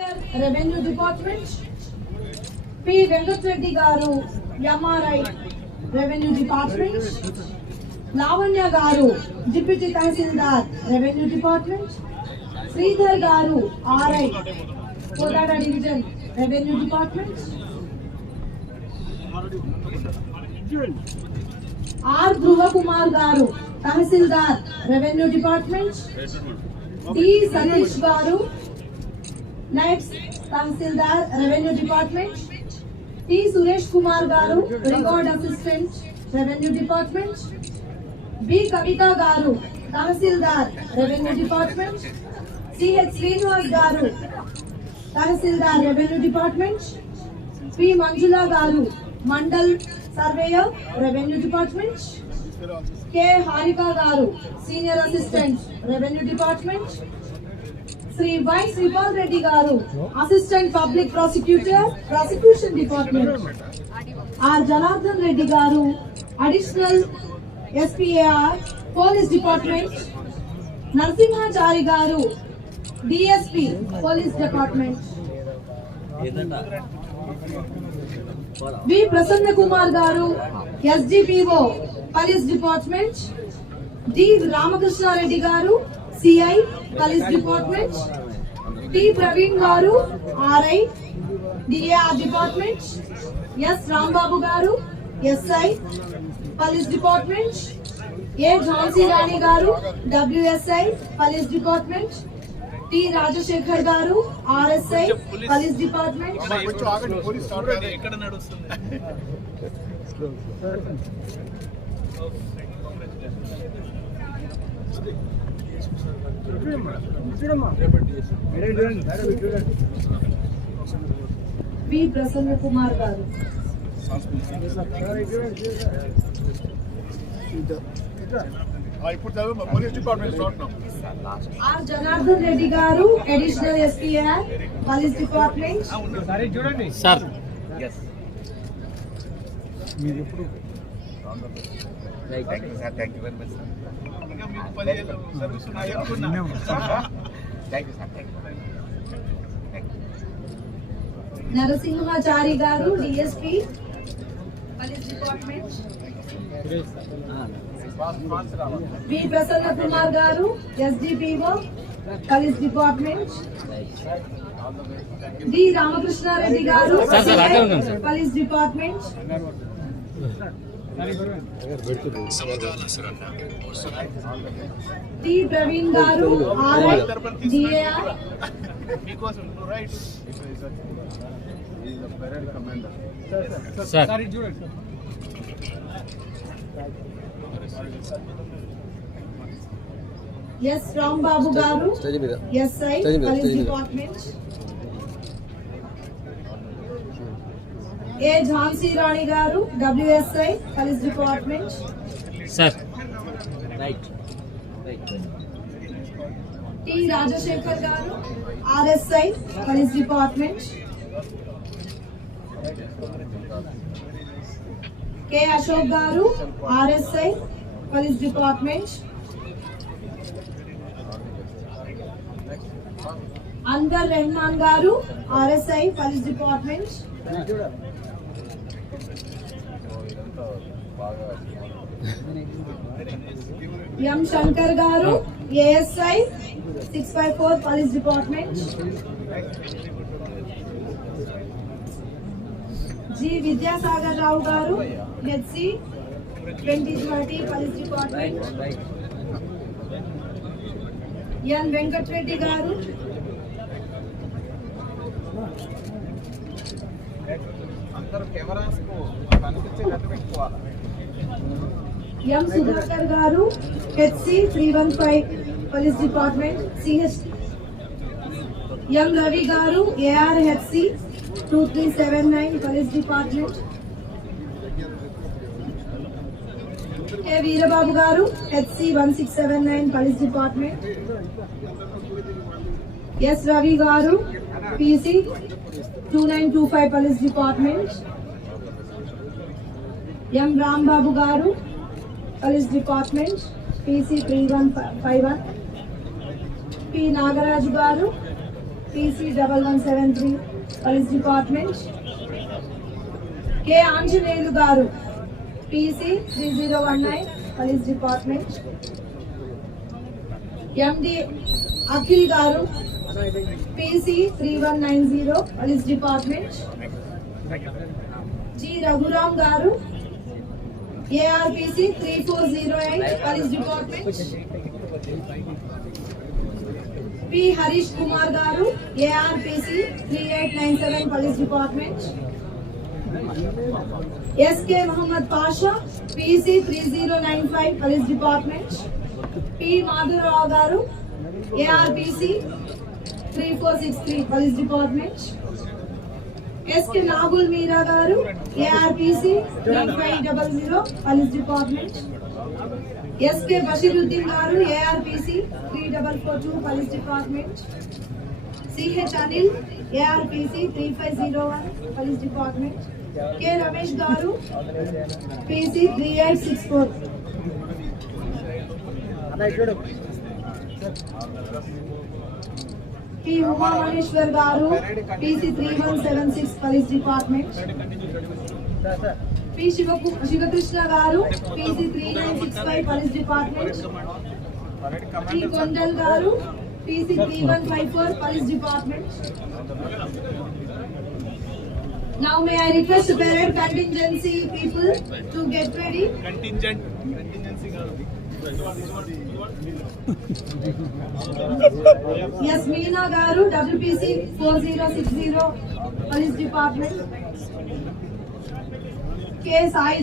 Revenue Department. P. Venkat Reddy Garu, MRI, Revenue Department. Lavanya Garu, Deputy Tahsildar, Revenue Department. Sridhar Garu, RI, Kodada Division, Revenue Department. R. Dhruva Kumar Garu, Tahsildar, Revenue Department. D. Satish Garu, Next, Tahsildar, Revenue Department. T. Suresh Kumar Garu, Record Assistant, Revenue Department. B. Kavita Garu, Tahsildar, Revenue Department. C. H. Srinivas Garu, Tahsildar, Revenue Department. P. Manjula Garu, Mandal Surveyor, Revenue Department. K. Harika Garu, Senior Assistant, Revenue Department. Sri Y. Sripal Reddy Garu, Assistant Public Prosecutor, Prosecution Department. R. Janardhan Reddy Garu, Additional SPAR, Police Department. Narsimhachari Garu, DSP, Police Department. V. Prasanna Kumar Garu, SDPO, Police Department. D. Ramakrishna Reddy Garu, CI, Police Department. T. Praveen Garu, RI, DAR Department. S. Rambabu Garu, SI, Police Department. A. Jhansi Rani Garu, WSI, Police Department. T. Rajashekhar Garu, RSI, Police Department. V. Prasanna Kumar Garu. I put the police department short now. R. Janardhan Reddy Garu, Additional SPR, Police Department. Sir. Yes. Thank you, sir. Thank you very much, sir. Thank you, sir. Thank you. Narasimhachari Garu, DSP, Police Department. V. Prasanna Kumar Garu, SDPO, Police Department. D. Ramakrishna Reddy Garu, CI, Police Department. T. Praveen Garu, RI, DAR. Because right, he is a parade commander. Sir. Yes, Rambabu Garu, SI, Police Department. A. Jhansi Rani Garu, WSI, Police Department. Sir. Right. T. Rajashekhar Garu, RSI, Police Department. K. Ashok Garu, RSI, Police Department. Anwar Rahman Garu, RSI, Police Department. M. Shankar Garu, ASI, 654, Police Department. G. Vidyasagar Rao Garu, HC, 2030, Police Department. N. Venkat Reddy Garu, అందరూ కెమెరాస్ కు కనిపించేటట్టు పెట్టుకోవాలి. M. Sudhakar Garu, HC 315, Police Department, CH. M. Ravi Garu, ARHC 2379, Police Department. A. Veerababu Garu, HC 1679, Police Department. S. Ravi Garu, PC 2925, Police Department. M. Rambabu Garu, Police Department, PC 3151. P. Nagaraj Garu, PC 1173 Police Department. K. Anjaneyulu Garu, PC 3019 Police Department. MD Akhil Garu, PC 3190 Police Department. G. Raghuram Garu, ARPC 3408 Police Department. P. Harish Kumar Garu, ARPC 3897 Police Department. SK Muhammad Pasha, PC 3095 Police Department. P. Madhurao Garu, ARPC 3463 Police Department. SK Nagul Meera Garu, ARPC 3500 Police Department. SK Bashiruddin Garu, ARPC 3442 Police Department. CH Anil, ARPC 3501 Police Department. K. Ramesh Garu, PC 3864. P. Uma Manishwar Garu, PC 3176 Police Department. P. Shivakrishna Garu, PC 3965 Police Department. P. Kondal Garu, PC 3154 Police Department. Now may I request the parade contingency people to get ready. Yes, Meena Garu, WPC 4060 Police Department. K. Sai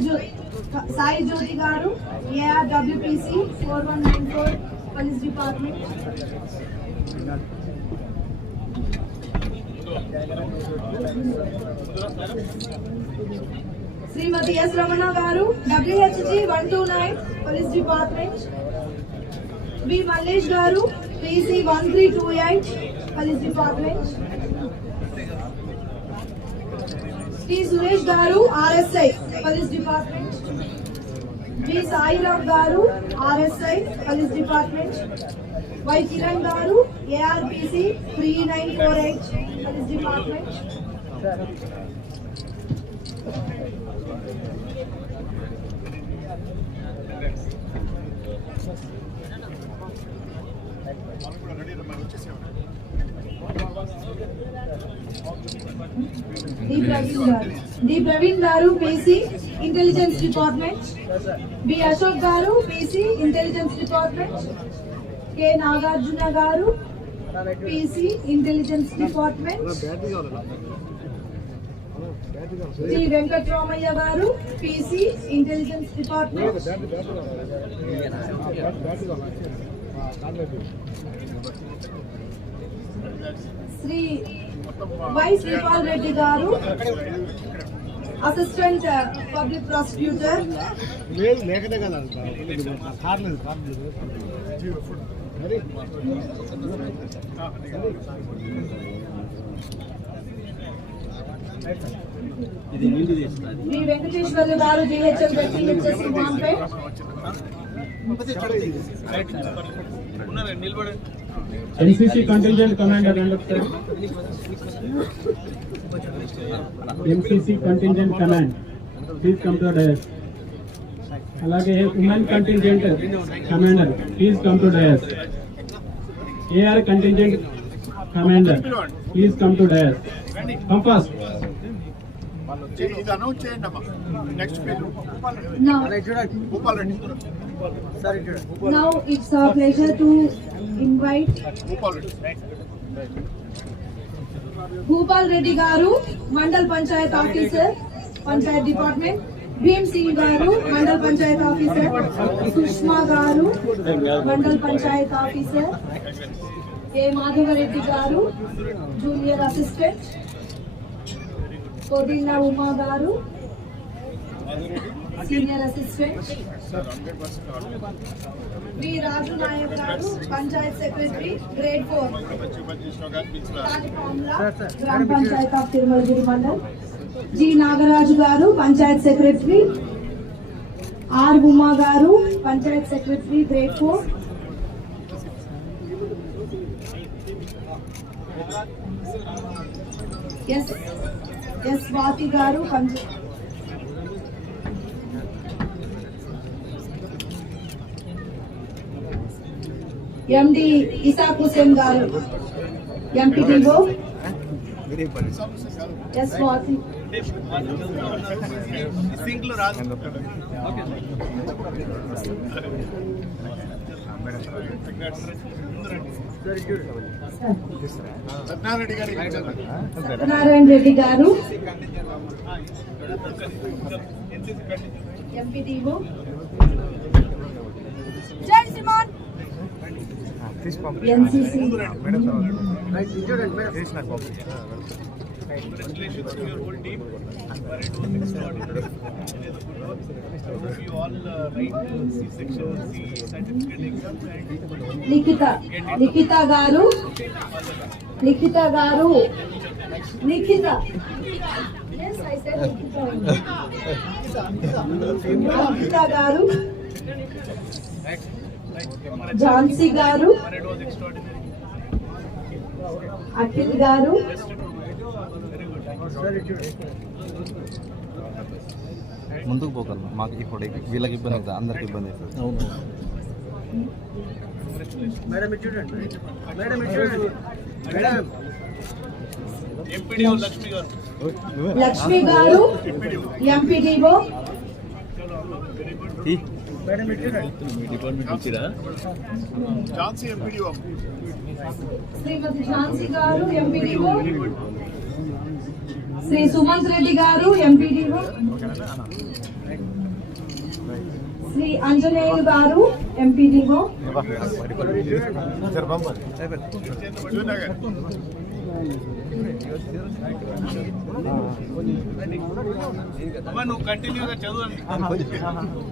Jyoti Garu, ARWPC 4194 Police Department. Srimati S. Ramana Garu, WHG 129 Police Department. B. Mallesh Garu, PC 1328 Police Department. T. Suresh Garu, RSI Police Department. B. Sai Ram Garu, RSI Police Department. Y. Kiran Garu, ARPC 3948 Police Department. D. Praveen Garu, PC, Intelligence Department. B. Ashok Garu, PC, Intelligence Department. K. Nagarjuna Garu, PC, Intelligence Department. G. Venkatramaya Garu, PC, Intelligence Department. Sri Y. Sripal Reddy Garu, Assistant Public Prosecutor. V. Venkateshwarlu Garu, GHM HSC Mampet. NCC contingent commander conductor. MCC contingent command, please come to dais. అలాగే women contingent commander please come to dais. AR contingent commander please come to dais. Come fast. ఇది అనౌన్స్ చేయండి అమ్మా. Next page Now, Bhupal Reddy. now it's our pleasure to invite Bhupal Reddy. Bhupal Reddy Garu, Mandal Panchayat Officer, Panchayat Department. Bhim Singh Garu, Mandal Panchayat Officer. Sushma Garu, Mandal Panchayat Officer. A. Madhava Reddy Garu, Junior Assistant. Kodilla Uma Garu, Senior Assistant. V. Raju Nayak Garu, Panchayat Secretary, Grade 4. Gram Panchayat of Tirumalgiri Mandal. G. Nagaraju Garu, Panchayat Secretary. R. Uma Garu, Panchayat Secretary, Grade 4. S Swathi garu MD Isaq Hussain garu MPDO S Swathi Satyanarayana Reddy garu MPDO Jai Simon NCC Congratulations to your whole team. You all write C-section, C certificate exams and లిఖిత గారు లిఖిత Yes, I said లిఖిత గారు ఝాన్సీ గారు it was extraordinary. Akhil గారు ముందుకు పోగలం మాకు ఇప్పుడు వీళ్ళకి ఇబ్బంది అవుతుంది అందరికి ఇబ్బంది అవుతుంది MPDO Lakshmi garu. లక్ష్మి గారు ఎంపీడీఓ Jhansi MPDO. శ్రీమతి ఝాన్సీ గారు ఎంపీడీఓ శ్రీ సుమంత్ రెడ్డి గారు ఎంపీడీఓ శ్రీ అంజనేయులు గారు ఎంపీడీఓ Junagar. అమ్మా నువ్వు కంటిన్యూగా చదవండి.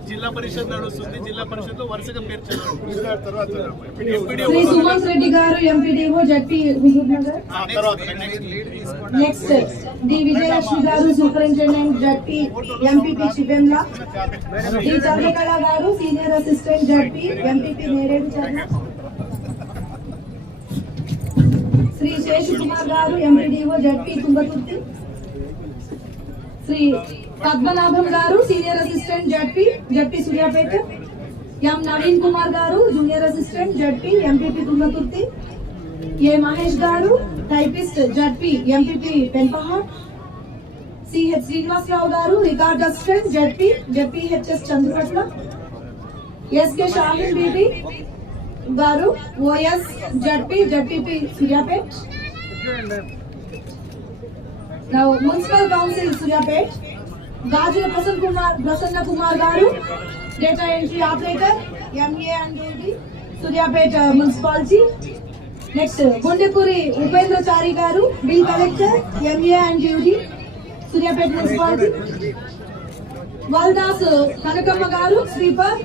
జిల్లా పరిషత్ నడుస్తుంది, జిల్లా పరిషత్ లో వరుసగా పేరు చదవండి. శ్రీ Sumanth Reddy garu MPDO ZP Huzurnagar next D Vijayalakshmi garu superintendent ZP MPP Chivemla D Chandrakala garu senior assistant ZP MPP నేరేడు చర్ల Shri Sheshakumar garu MPDO ZP Thungathurthi Shri Padmanabham garu senior assistant ZP Suryapet M Naveen Kumar garu junior assistant ZP MPP Thungathurthi A Mahesh garu typist ZP MPP Penpahad CH Srinivasarao garu record assistant ZP HS Chandrapatla SK Shahin Bibi garu OS ZPP Suryapet municipal council Suryapet Gajula Prasanna Kumar garu data entry operator MA and Suryapet municipality next Gundepuri Upendrachari garu bill collector MA and duty Suryapet మున్సిపాలిటీ వల్దాస్ Kanakamma garu sweeper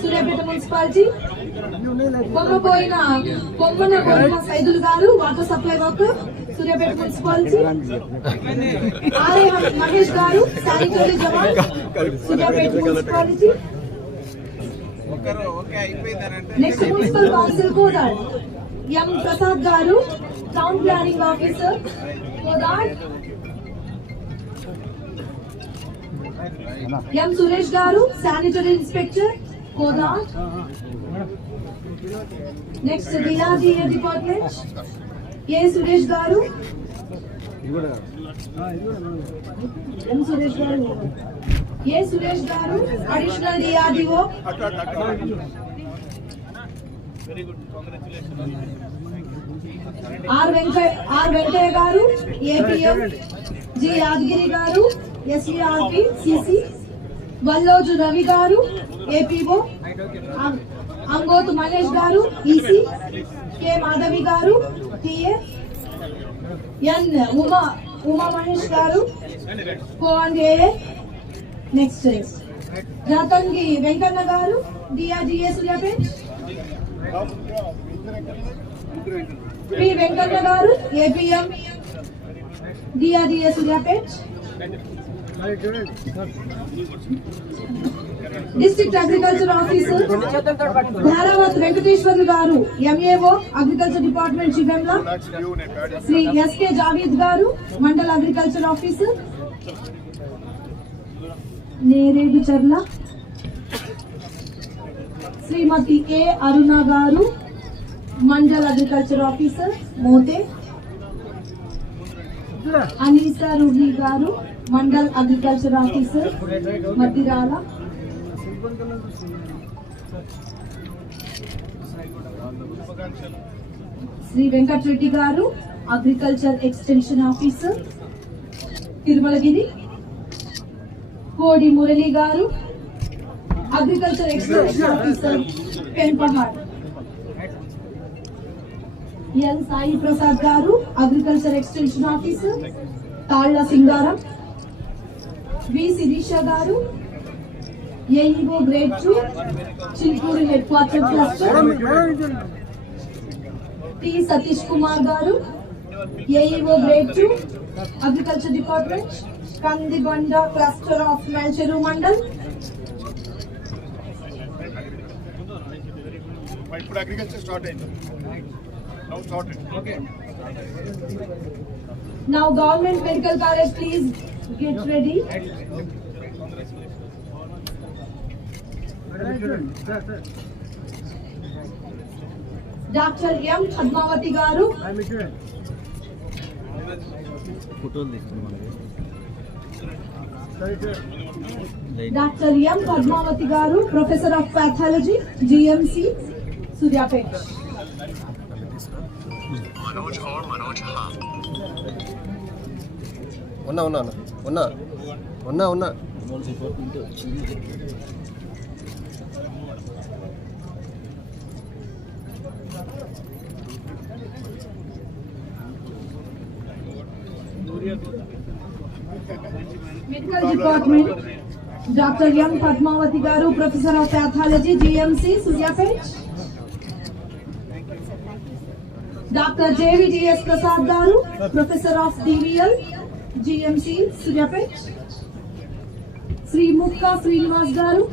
Suryapet municipality Pommana Saidul garu water supply worker Suryapet municipality RA Mahesh garu sanitary jawan Suryapet municipality next municipal council Kodad M Prasad garu town planning officer Kodad M Suresh garu sanitary inspector Kodad next DRDA department A Suresh garu M Suresh garu A Suresh garu additional DRDO very good, congratulation. R Venkaiah garu APM G Yadagiri గారు SERP CC వల్లోజు రవి గారు ఏపీఓ అంగోతు మహేష్ గారు EC K Madhavi గారు టిఏ ఎన్ ఉమా మహేష్ గారు కోఆన్ ఏఏ నెక్స్ట్ జాతంగి వెంకన్న గారు డిఆర్డిఏ Suryapet P Venkanna garu APM DRDA Suryapet district agriculture officer Dharavath Venkateswarlu garu MAO agriculture department Chivemla. Shri SK Javeed garu mandal agriculture officer నేరేడు చర్ల. శ్రీమతి A Aruna garu mandal agriculture officer Mothe. Anisa Roohi garu mandal agriculture officer Maddirala. Shri Venkatareddy garu agriculture extension officer Thirumalagiri. Kodi Murali garu agriculture extension officer Penpahad. N Sai Prasad garu agriculture extension officer Thalla Singaram. V Sirisha garu AEO grade 2 Chilkur headquarter cluster. T Satish Kumar garu AEO grade 2 agriculture department Kandibanda cluster of Melcheru mandal. ఇప్పుడు agriculture start అయింది. Now started. Okay. Now Government Medical College, please get ready. Dr. M. Padmavati Garu. ఫోటోలు తీసుకున్నాం. Dr. M. Padmavati Garu, Professor of Pathology, GMC, Suryapet. ఉన్నా Medical Department, Dr. M. Padmavati Garu, Professor of Pathology, GMC, Suryapet. Dr. JVGS Prasad Garu, Professor of DVL, GMC, Suryapet. Sri Mukka Srinivas Garu,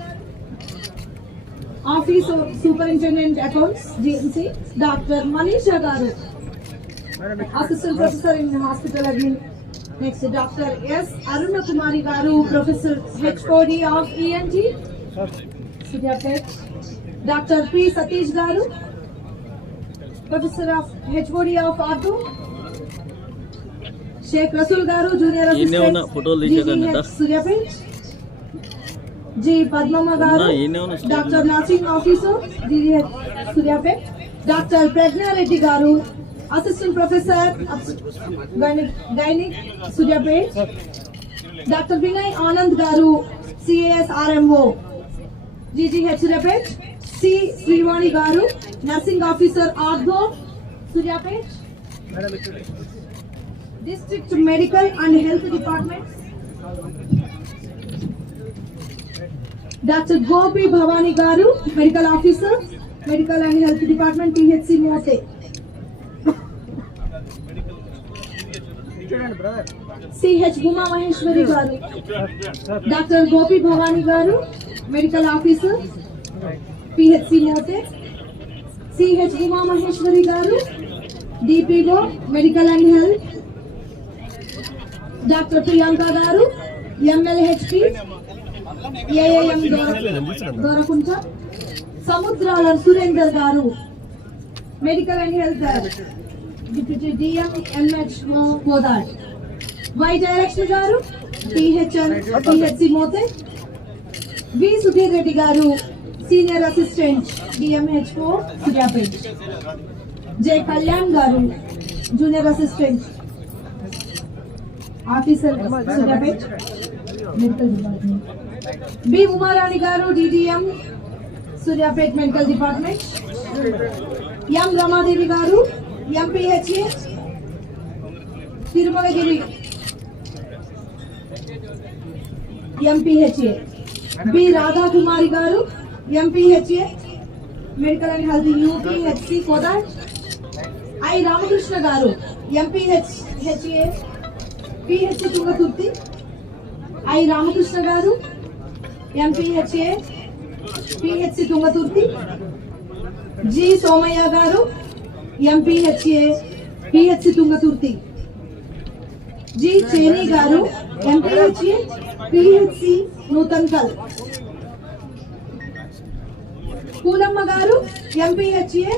Office of Superintendent Accounts, GMC. Dr. Manisha Garu, Assistant Professor in Hospital Admin. Next, Dr. S. Aruna Kumari Garu, Professor HOD of ENT, Suryapet. Dr. P. Satish Garu, Professor of HOD of Ortho. Sheikh Rasul Garu, Junior Assistant, DGH, Suryapet. G. Padmama Garu, Dr. Nursing Officer, DGH, Suryapet. Dr. Pragna Reddy Garu, Assistant Professor of Gynec, Suryapet. Dr. Vinay Anand Garu, CAS RMO, GGH, Suryapet. C. Srivani Garu, Nursing Officer, Ortho, Suryapet. District Medical and Health Department, Dr. Gopi Bhavani Garu, Medical Officer, Medical and Health Department, THC Mote. CH Bhuma Maheshwari Garu, Dr. Gopi Bhavani Garu, Medical Officer, PHC Mote. CH Bhuma Maheshwari Garu, DPO, Medical and Health. Dr. Priyanka Garu, MLHP, AAM Dorakunta. Samudrala Surendra Garu, Medical and Health, Deputy DM MH Modar. Y Direction Garu, THC Mote. V. Sudhir Reddy Garu, Senior Assistant, DMHO, Suryapet. J. Kalyan Garu, Junior Assistant, Officer, Suryapet, Medical Department. B. Umarani Garu, DDM, Suryapet Medical Department. M. Ramadevi Garu, MPHA, Tirumalagiri, MPHA. B. Radha Kumari Garu, MPHA, Medical and Health, UPHC, Kodat. I. Ramakrishna Garu, MPHA, PHC Tungaturti. I. Ramakrishna Garu, MPHA, PHC Thungathurthi. G Somaiah garu MPHA PHC Thungathurthi. G Cheni garu MPHA PHC Nuthankal. Pulamma garu MPHA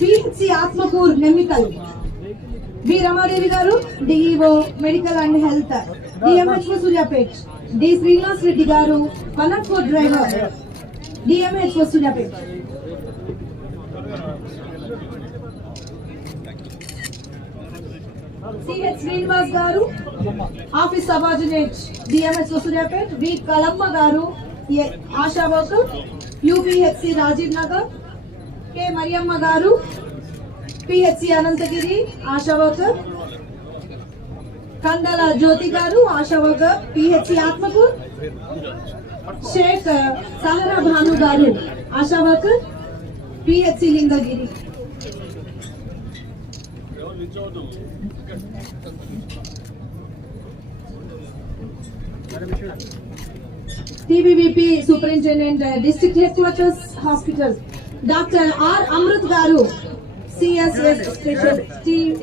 PHC Atmakur Nemmikal. B Ramadevi garu DEO medical and health DMHO Suryapet. D Srinivas Reddy garu పనట్కోట్ driver DMHO Suryapet. CH Srinivas garu office subordinate DMHO Suryapet. V Kalamma garu ASHA worker UPHC Rajiv Nagar. K Mariyamma garu PHC Ananthagiri ASHA worker. Kandala Jyothi garu ASHA worker PHC Atmakur. షేక్ Sahara Bhanu garu ASHA worker PHC Lingagiri. TBVP superintendent district headquarters hospital doctor R Amrit garu CSS special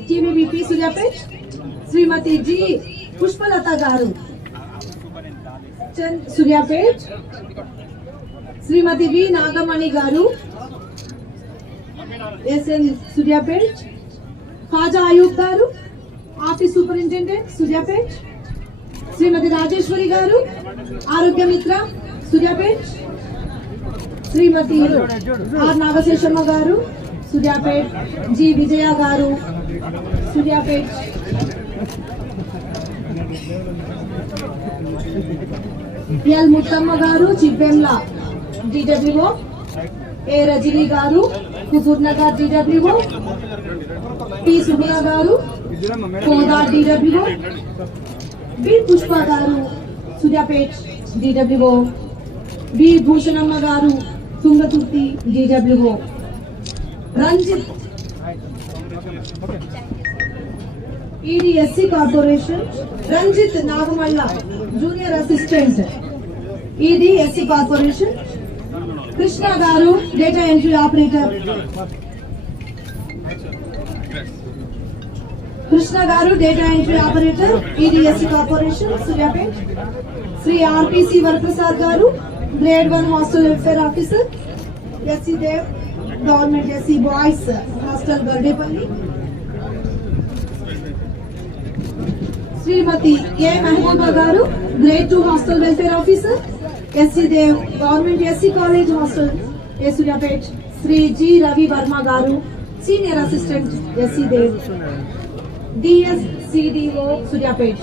TBVP Suryapet. Shrimati G Pushpalatha garu Suryapet. శ్రీమతి వి నాగమణి గారు ఎస్ఎన్ సూర్యాపేట్. ఖాజా అయూబ్ గారు office superintendent Suryapet. శ్రీమతి రాజేశ్వరి గారు ఆరోగ్య మిత్ర సూర్యాపేట్. శ్రీమతి ఆర్ నాగశేషమ్మ గారు సూర్యాపేట్. జి విజయ గారు సూర్యాపేట్. ఎల్ ముత్తమ్మ గారు చిబ్బెంలా డిడబ్ల్యూఓ. ఏ రజనీ గారు హుజూర్ నగర్ డిడబ్ల్యూఓ. పి సుగుణ గారు కోదా డిడబ్ల్యూఓ. బి పుష్ప గారు సూర్యాపేట్ డిడబ్ల్యూఓ. బి భూషణమ్మ గారు Thungathurthi DWO. Ranjith EDSC corporation. Ranjith Nagamalla junior assistant EDSC corporation. Krishna గారు డేటా ఎంట్రీ ఆపరేటర్. కృష్ణ గారు data entry operator EDSC corporation Suryapet. Shri RPC Varaprasad గారు grade 1 hostel welfare officer SC dev government SC boys hostel Gardepalli. Shrimati A Mahbooba గారు grade 2 hostel welfare officer SC dev government SC college hostel A Suryapet. Shri G Ravi Varma గారు senior assistant SC Dev డిఎస్సిడిఓ Suryapet.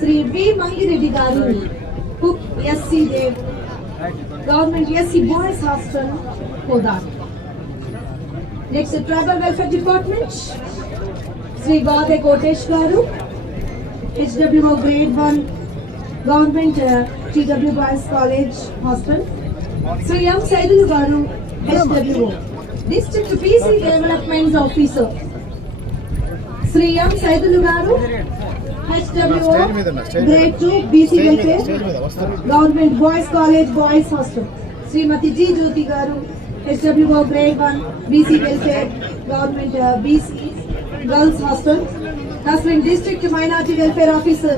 Shri V Mangireddy గారు cook SC dev government SC boys hostel Kodad. Next tribal welfare department Shri Gade Kotesh గారు HWO grade 1 government TW boys college hostel. Shri M Saidulu గారు HWO district BC development officer. Shri M Saidulu గారు HWO grade 2 BC welfare government boys college boys hostel. Shrimati G Jyothi గారు HWO grade 1 BC welfare government BC girls hostel. Nasrin district minority welfare officer.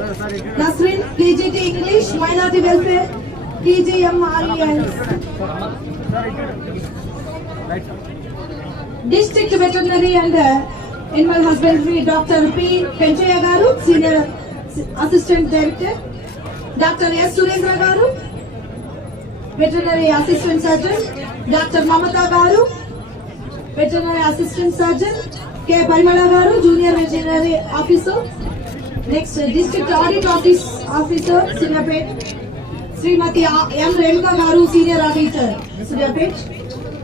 Nasrin KGT English minority welfare TGMRES. District veterinary and animal husbandry Dr. P Penchaya garu senior assistant director. Dr. S Surendra garu veterinary assistant surgeon. Dr. Mamata garu veterinary assistant surgeon. K. Parimala garu junior veterinary officer. Next district audit office officer Suriapet. Srimati M. Renuka garu senior auditor Suriapet.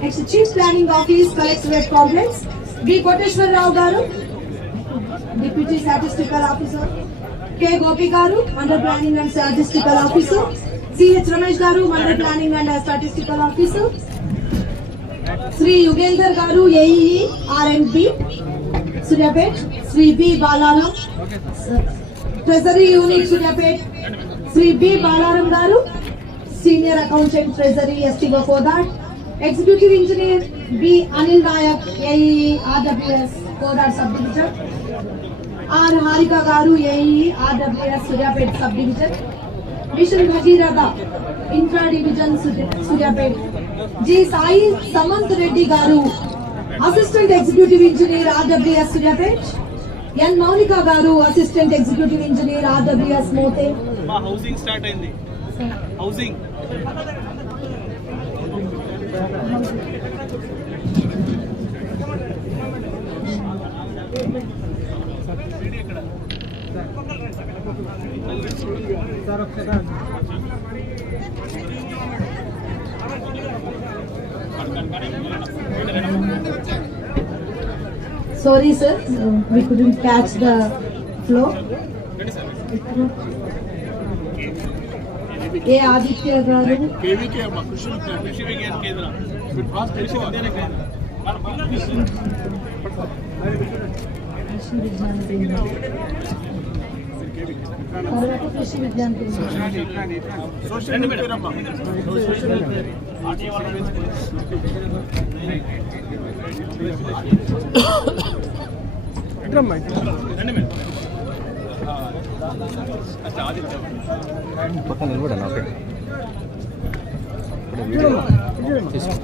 Next chief planning office collectorate complex B. Koteshwar Rao garu deputy statistical officer. K. Gopi garu under planning and statistical officer. C. H. Ramesh garu under planning and statistical officer. Sri Yugendar garu AEE R&B Suriapet. Sri B. Balaram Treasury Unit Suriapet. Sri B. Balaram garu Senior Accountant Treasury STO for that. Executive Engineer B. Anil Nayak AE RWS for that subdivision. R. Harika Garu AE RWS Suryapet subdivision. Mission Bhagiratha Infra Division Suryapet. G. Sai Samant Reddy Garu Assistant Executive Engineer RWS Suryapet. N. Maunika Garu Assistant Executive Engineer RWS Mote. మా housing start అయింది housing Sorry sir, we couldn't catch the flow. A. Aditya Garu. KVK అమ్మ కృషి విజ్ఞాన కేంద్రం కృషి విజ్ఞాన కేంద్రం తర్వాత కృషి విజ్ఞాన కేంద్రం. సోషల్ వెల్ఫేర్ అమ్మ సోషల్ వెల్ఫేర్ రండి మేడం పక్కన నిలబడాను ఓకే ఇప్పుడు వీడియో తీసుకో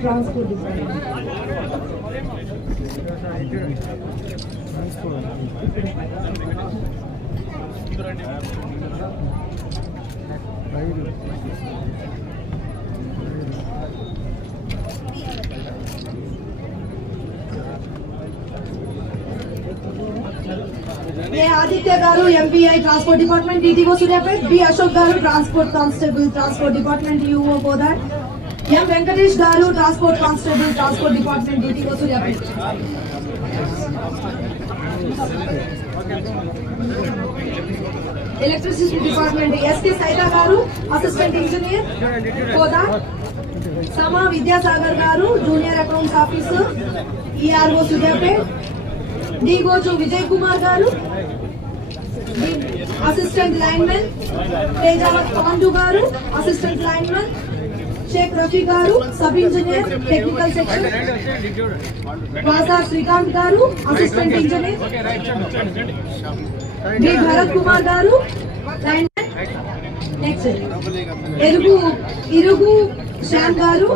Transport Department. A. Aditya Garu MPI Transport Department DTO Suryapet. B. Ashok Garu Transport Constable Transport Department UO for that. M. Venkatesh Garu Transport Constable Transport Department DTO Suryapet. Electricity Department SK Saida Garu Assistant Engineer for that. Sama Vidyasagar Garu Junior Accounts Officer ERO Suryapet. D. Goju Vijay Kumar Garu Assistant Lineman. Tejavat Pandu Garu Assistant Lineman. Sheikh Rafi Garu Sub Engineer Technical Section. Vasa Srikant Garu Assistant Engineer. B. Bharat Kumar Garu Lineman. Next Irugu Shyam Garu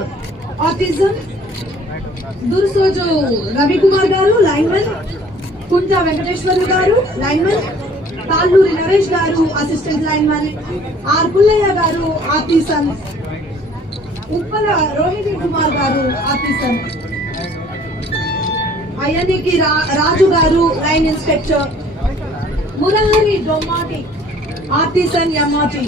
Autism. Dursojo Ravi Kumar Garu Lineman. Kunta Venkateshwaru Garu Lineman. Talluri Naresh Garu Assistant Lineman. R. Pullaya Garu Artisan. Uppala Rohini Kumar Garu Artisan. Ayaniki Raju Garu Line Inspector. Murahari Domati Artisan Yamati.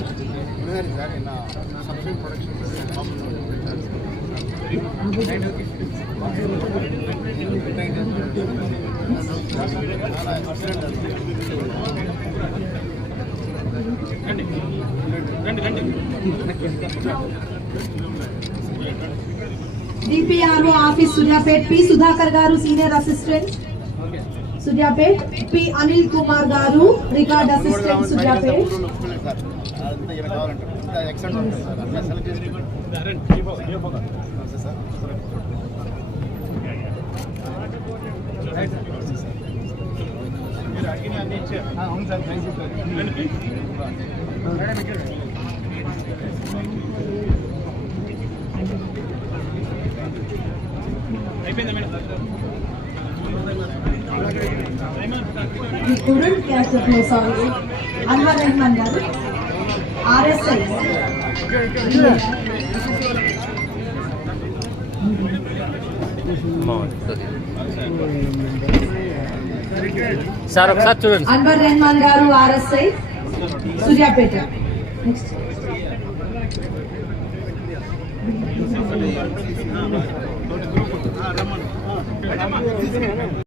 DPRO Office Suryapet. P. Sudhakar Garu Senior Assistant Suryapet. P. Anil Kumar Garu Record Assistant Suryapet. అవును sir thank you sir అయిపోయిందా madam We couldn't catch the flow, sorry. Anwar Rahman Garu RSI. Sir ఒకసారి చూడండి Anwar Rahman Garu RSI Suryapet. Next. రమ్మను